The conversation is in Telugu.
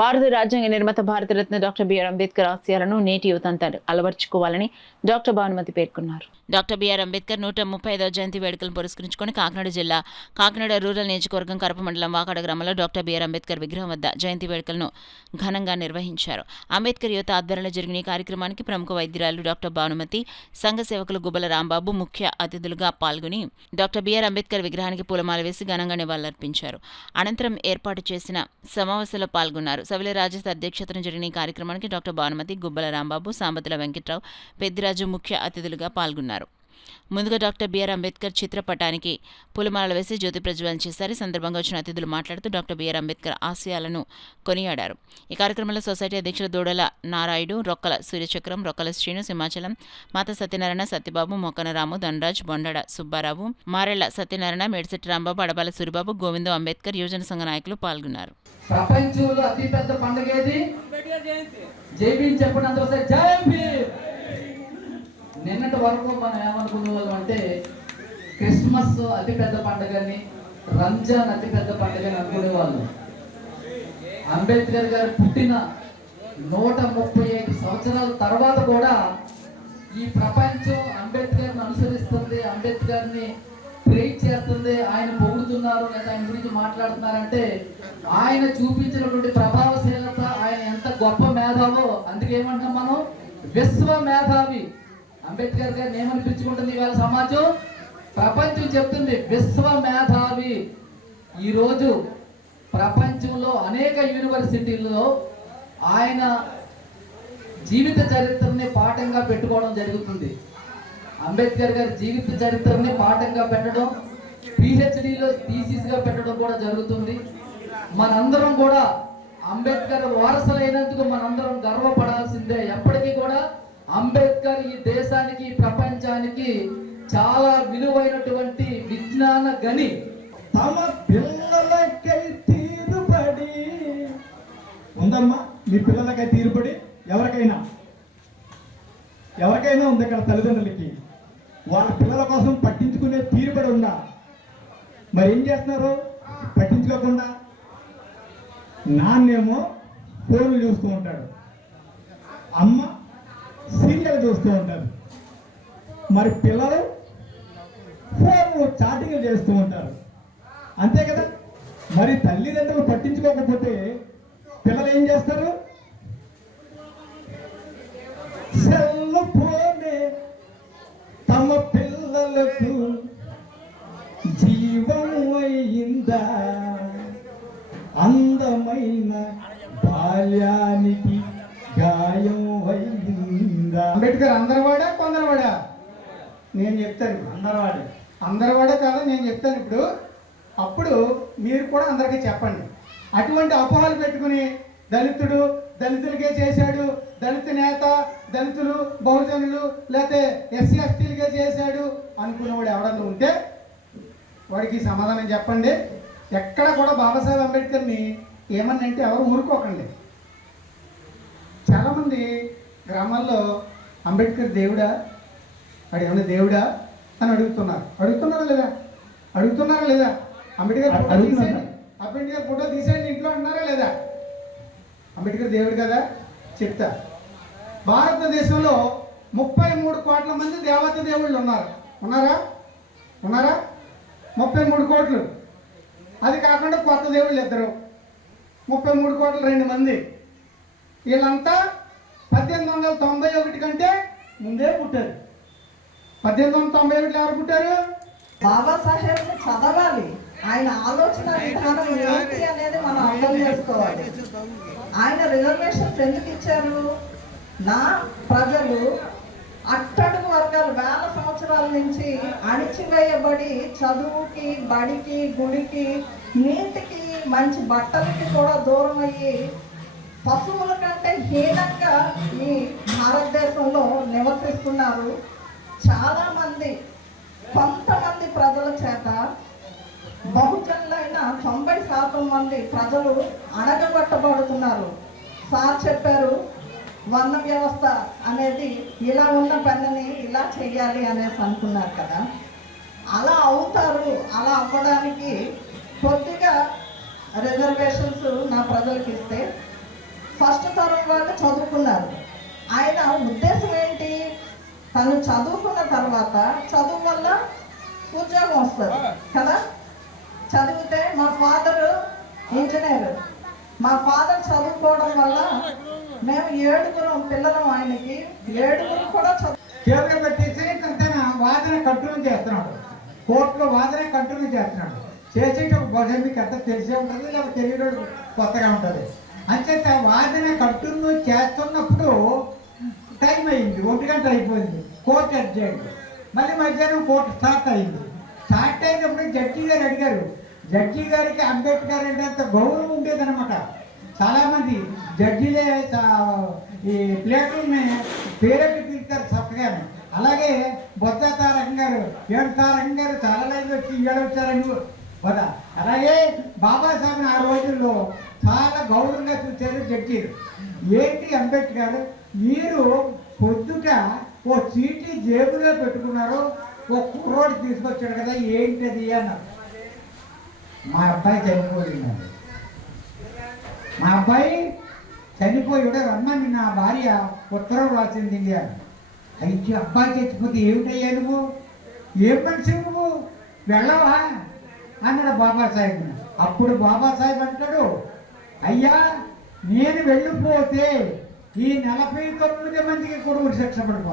భారత రాజ్యాంగ నిర్మాత భారతరత్న డాక్టర్ బిఆర్ అంబేద్కర్ ఆశయాలను నేటి యువత అంతా అలవర్చుకోవాలని డాక్టర్ భానుమతి పేర్కొన్నారు. డాక్టర్ బిఆర్ అంబేద్కర్ 135వ జయంతి వేడుకలను పురస్కరించుకుని కాకినాడ జిల్లా కాకినాడ రూరల్ నియోజకవర్గం కరప మండలం వాకాడ గ్రామంలో డాక్టర్ బిఆర్ అంబేద్కర్ విగ్రహం వద్ద జయంతి వేడుకలను ఘనంగా నిర్వహించారు. అంబేద్కర్ యువత ఆధ్వర్యంలో జరిగిన ఈ కార్యక్రమానికి ప్రముఖ వైద్యురాలు డాక్టర్ భానుమతి, సంఘ సేవకులు గుబ్బల రాంబాబు ముఖ్య అతిథులుగా పాల్గొని డాక్టర్ బిఆర్ అంబేద్కర్ విగ్రహానికి పూలమాల వేసి ఘనంగా నివాళులర్పించారు. అనంతరం ఏర్పాటు చేసిన సమావేశంలో పాల్గొన్నారు. సవిల రాజేష్ అధ్యక్షతన జరిగిన ఈ కార్యక్రమానికి డాక్టర్ భానుమతి, గుబ్బల రాంబాబు, సాంబతుల వెంకట్రావు, పెద్దిరాజు ముఖ్య అతిథులుగా పాల్గొన్నారు. ముందుగా డాక్టర్ బిఆర్ అంబేద్కర్ చిత్రపటానికి పూలమాలలు వేసి జ్యోతి ప్రజ్వలన చేశారు. ఈ సందర్భంగా వచ్చిన అతిథులు మాట్లాడుతూ డాక్టర్ బిఆర్ అంబేద్కర్ ఆశయాలను కొనియాడారు. ఈ కార్యక్రమంలో సొసైటీ అధ్యక్షులు దూడల నారాయుడు, రొక్కల సూర్యచక్రం, రొక్కల శ్రీను, సింహాచలం, మాత సత్యనారాయణ, సత్యబాబు, మొక్కన రాము, ధనరాజ్, బొండడ సుబ్బారావు, మారెళ్ల సత్యనారాయణ, మేడిశెట్టి రాంబాబు, అడబాల సూరిబాబు, గోవిందు అంబేద్కర్ యువజన సంఘ నాయకులు పాల్గొన్నారు. ప్రపంచంలో అతిపెద్ద పండుగ ఏది? జై భీమ్ చెప్పండి అందరూ ఒకసారి. జై భీమ్. నిన్నటి వరకు మనం ఏమనుకునే వాళ్ళం అంటే క్రిస్మస్ అతిపెద్ద పండుగని, రంజాన్ అతిపెద్ద పండుగని అనుకునేవాళ్ళు. అంబేద్కర్ గారు పుట్టిన 135 సంవత్సరాల తర్వాత కూడా ఈ ప్రపంచం అంబేద్కర్ని అనుసరిస్తుంది, అంబేద్కర్ని ప్రేజ్ చేస్తుంది, ఆయన పొగుడుతున్నారు లేదా ఆయన గురించి మాట్లాడుతున్నారంటే ఆయన చూపించినటువంటి ప్రభావశీలత, ఆయన ఎంత గొప్ప మేధావో. అందుకే ఏమంటాం మనం? విశ్వ మేధావి. అంబేద్కర్ గారిని ఏమనిపించుకుంటుంది ఇవాళ సమాజం? ప్రపంచం చెప్తుంది విశ్వ మేధావి. ఈరోజు ప్రపంచంలో అనేక యూనివర్సిటీల్లో ఆయన జీవిత చరిత్రని పాఠంగా పెట్టుకోవడం జరుగుతుంది. అంబేద్కర్ గారి జీవిత చరిత్రని పాఠంగా పెట్టడం, పిహెచ్డిలో థీసిస్గా పెట్టడం కూడా జరుగుతుంది. మనందరం కూడా అంబేద్కర్ వారసులైనందుకు మనందరం గర్వపడాల్సిందే. ఎప్పటికీ కూడా అంబేద్కర్ ఈ దేశానికి, ప్రపంచానికి చాలా విలువైనటువంటి విజ్ఞాన గని. తమ పిల్లలకై తీరుబడి ఉందమ్మా. మీ పిల్లలకై తీరుబడి ఎవరికైనా ఉంది. ఇక్కడ తల్లిదండ్రులకి వాళ్ళ పిల్లల కోసం పట్టించుకునే తీరుబడి ఉందా? మరి ఏం చేస్తున్నారు? పట్టించుకోకుండా నాన్నేమో ఫోన్లు చూస్తూ ఉంటాడు, అమ్మ సీరియల్ చూస్తూ ఉంటారు, మరి పిల్లలు ఫోన్ చాటింగ్లు చేస్తూ ఉంటారు. అంతే కదా? మరి తల్లిదండ్రులు పట్టించుకోకపోతే పిల్లలు ఏం చేస్తారు? సెల్ ఫోనే తమ పిల్లలకు జీవం అయిందా, అందమైన బాల్యానికి గాయం అయిందా. అంబేద్కర్ అందరివాడా కొందరివాడా? నేను చెప్తాను. అందరివాడే కాదు, నేను చెప్తాను ఇప్పుడు. అప్పుడు మీరు కూడా అందరికీ చెప్పండి. అటువంటి అపోహలు పెట్టుకుని దళితుడు దళితులకే చేశాడు, దళిత నేత, దళితులు బహుజనులు లేకపోతే ఎస్సీ ఎస్టీలకే చేశాడు అనుకునేవాడు ఎవడన్నా ఉంటే వాడికి సమాధానం చెప్పండి. ఎక్కడ కూడా బాబాసాహెబ్ అంబేద్కర్ని ఏమన్నంటే ఎవరు ఊరుకోకండి. చాలామంది గ్రామాల్లో అంబేద్కర్ దేవుడా, వాడు ఏమన్నా దేవుడా అని అడుగుతున్నారా లేదా? అంబేద్కర్ ఫోటో తీసేయండి ఇంట్లో అంటున్నారా లేదా? అంబేద్కర్ దేవుడు కదా. చెప్తా. భారతదేశంలో 33 కోట్ల మంది దేవత దేవుళ్ళు ఉన్నారా? 33 కోట్లు. అది కాకుండా కొత్త దేవుళ్ళు 2. 33 కోట్ల 2 మంది. వీళ్ళంతా 1891 కంటే ముందే పుట్టారు. 1891 ఎవరు పుట్టారు? బాబాసాహెబ్ చదవాలి. ఆయన ఆలోచన విధానం ఏంటి అనేది మనం అర్థం చేసుకోవాలి. ఆయన రిజర్వేషన్స్ ఎందుకు ఇచ్చారు? నా ప్రజలు అట్టడుగు వర్గాలు వేల సంవత్సరాల నుంచి అణిచివేయబడి చదువుకి, బడికి, గుడికి, నీటికి, మంచి బట్టలకి కూడా దూరం అయ్యి పశువుల కంటే హీనంగా ఈ భారతదేశంలో నివసిస్తున్నారు. చాలామంది, కొంతమంది ప్రజల చేత బహుజనులైన 90% మంది ప్రజలు అణగబట్టబడుతున్నారు. సార్ చెప్పారు, వర్ణ వ్యవస్థ అనేది ఇలా ఉన్న పనిని ఇలా చెయ్యాలి అనేసి అనుకున్నారు కదా. అలా అవుతారు. అలా అవ్వడానికి కొద్దిగా రిజర్వేషన్స్ నా ప్రజలకు ఇస్తే ఫస్ట్ తరం వాళ్ళు చదువుకున్నారు. ఆయన ఉద్దేశం ఏంటి? తను చదువుకున్న తర్వాత చదువు వల్ల ఉద్యోగం వస్తుంది కదా. చదివితే మా ఫాదరు ఇంజనీర్, మా ఫాదర్ చదువుకోవడం వల్ల మేము 7 పిల్లలం, ఆయనకి 7 కూడా కేవలం పెట్టేసి తన వాదన కంటిన్యూ చేస్తున్నాడు, కోర్టులో వాదన కంటిన్యూ చేస్తున్నాడు. చేసేటప్పుడు బహుశా మీకు అంతా తెలిసే ఉంటుంది, లేకపోతే తెలియడం కొత్తగా ఉంటుంది. అంచేత వాదన కంటిన్యూ చేస్తున్నప్పుడు టైం అయింది, 1 గంట అయిపోయింది, కోర్టు అడ్జెంట్. మళ్ళీ మధ్యాహ్నం కోర్టు స్టార్ట్ అయింది. స్టార్ట్ అయినప్పుడు జడ్జి గారు అడిగారు. జడ్జి గారికి అంబేద్కర్ అంటే అంత గౌరవం ఉండేదన్నమాట. చాలామంది జడ్జిలే ఈ ప్లేట్లని పేరెట్టి పిలుస్తారు చక్కగానే. అలాగే బొత్స తారకం గారు, ఏడు తారకం గారు చాలా లైన్ వచ్చి ఇవాళ వచ్చారని కదా. అలాగే బాబాసాహెబ్ ఆ రోజుల్లో చాలా గౌరవంగా చూశారు జడ్జీలు. ఏంటి అంబేద్కర్, మీరు పొద్దుట ఓ చీటీ జేబులో పెట్టుకున్నారు, ఓ కుర్రోడు తీసుకొచ్చాడు కదా, ఏంటది అన్నారు. మా అబ్బాయి చనిపోయిందండి, మా అబ్బాయి చనిపోయి కూడా రమ్మని నా భార్య ఉత్తరం రాసింది అని. అయితే అబ్బాయి చచ్చిపోతే ఏమిటయ్యా నువ్వు, ఏం మనిషి నువ్వు, వెళ్ళవా అన్నాడు బాబాసాహెబ్. అప్పుడు బాబాసాహెబ్ అంటాడు, అయ్యా నేను వెళ్ళిపోతే ఈ 49 మందికి కూడా శిక్ష పడిపోతాను.